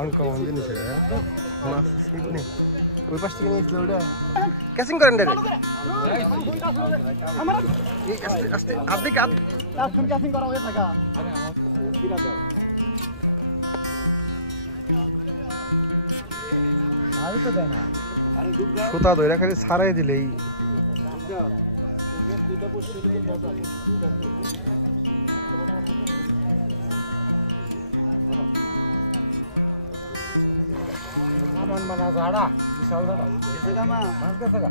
Uncommon জিনিস এটা মাছ seat নেই ওই পাশ থেকে নিয়েছিল ওটা ক্যাচিং করেন ডাইরেক্ট আস্তে আস্তে আপনি ক্যাচিং করা হয়ে থাকা সুতা ধরে খালি ছাড়াই দিলেই সামান বানা ঝাড়া বিশাল ঝাড়া গেছে গা মাছ গেছে গা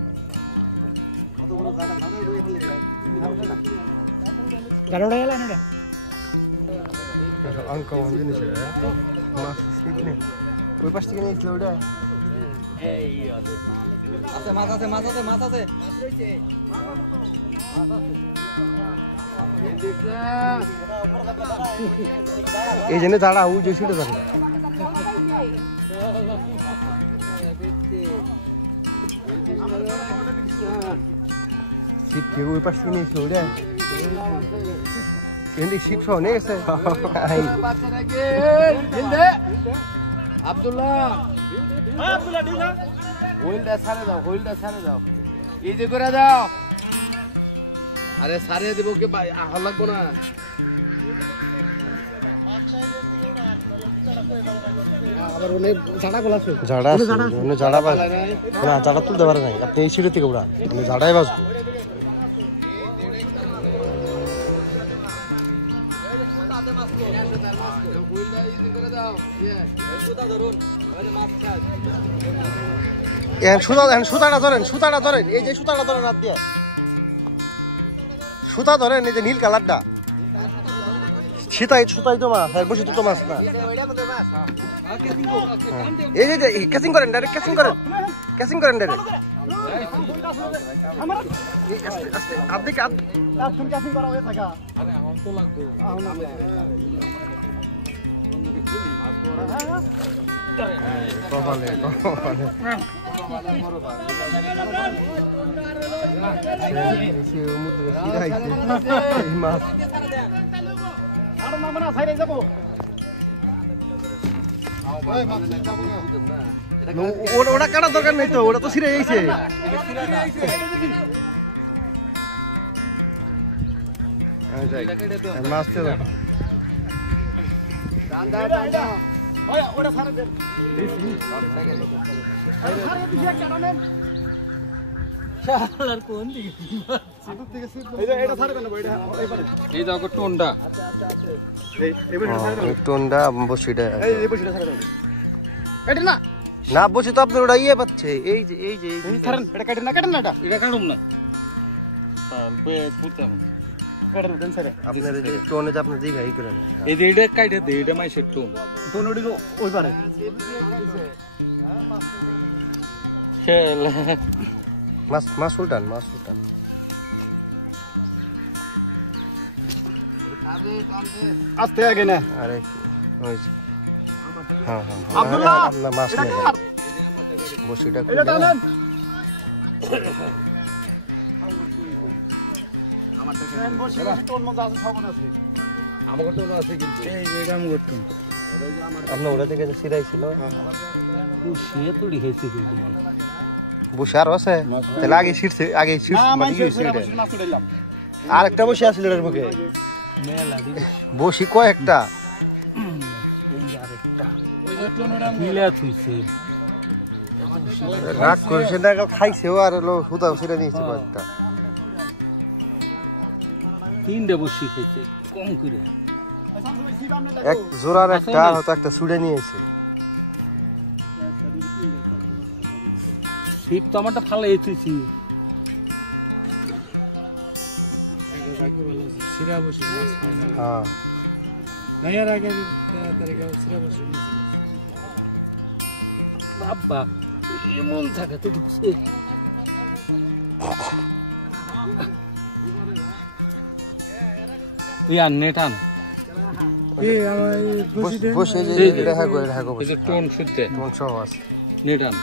কত বড় ঝাড়া ঝাড়া রয়ে গেল গাড়োড়া এলা না আনকমন জিনিস এটা মাছ সিট নেই ওই পাশ থেকে নিয়েছিল ওটা এই আছে মাছ আছে মাছ আছে মাছ আছে এই জন্য ঝাড়া ও যে ছিল ঝাড়া শিপ কে ওই পাশ থেকে নিয়েছিল ওটা কিন্তু শিপ সহ নিয়ে গেছে আব্দুল্লাহ হোইলটা ছাড়ে দাও এই যে করে দাও আরে ছাড়ে দেব কি আহ লাগবো না আবার ওনে ঝাড়া গলা আছে ঝাড়া বাজ না ঝাড়া তুলতে পারে নাই আপনি এই সিঁড়ি থেকে উড়ান আমি ঝাড়াই বাজবো সুতাটা ধরেন এই যে সুতাটা ধরেন হাত দিয়ে সুতা ধরেন এই যে নীল কালারটা সুতাই তো মাছ আর বসে তো মাছ না এই যে ক্যাচিং করেন ডাইরেক্ট ক্যাচিং করেন ডাইরেক্ট আপনি ক্যাচিং করা হয়ে থাকা আরে এখন তো লাগবে কপালে মাছ ওটা কাটার দরকার নেই তো ওটা তো ছিঁড়ে গেছে মাছ না বসে তো আপনার ওটা ইয়ে পাচ্ছে এই যে আপনার টোনে যে আপনার দিঘা ই করেন এই যে এটা কাইটা দে এটা মাইসের টোন ওডি ওই পারে খেল মাছ উল্টান আস্তে আগে না আরে হয়েছে হ্যাঁ আব্দুল্লাহ আপনার মাছ নিয়ে বসিটা আপনার ওটা থেকে সিরাই ছিল বসে আরো আছে তাহলে আগে ছিটছে আর একটা বসে আসছিল এর মুখে বসি কয়েকটা রাগ করেছে না খাইছেও আর হুদাও সেটা নিয়েছে কয়েকটা তিনটা বসি খেয়েছে কম করে এক জোড়ার একটা হয়তো একটা ছুড়ে নিয়েছে শিব তো আমারটা ফালে এসেছি হ্যাঁ বাবা এমন জায়গাতে ঢুকছে ইয়ার নেটান বসে দেখা করে টোন শুদ্ধ টোন সহ আছে নেটান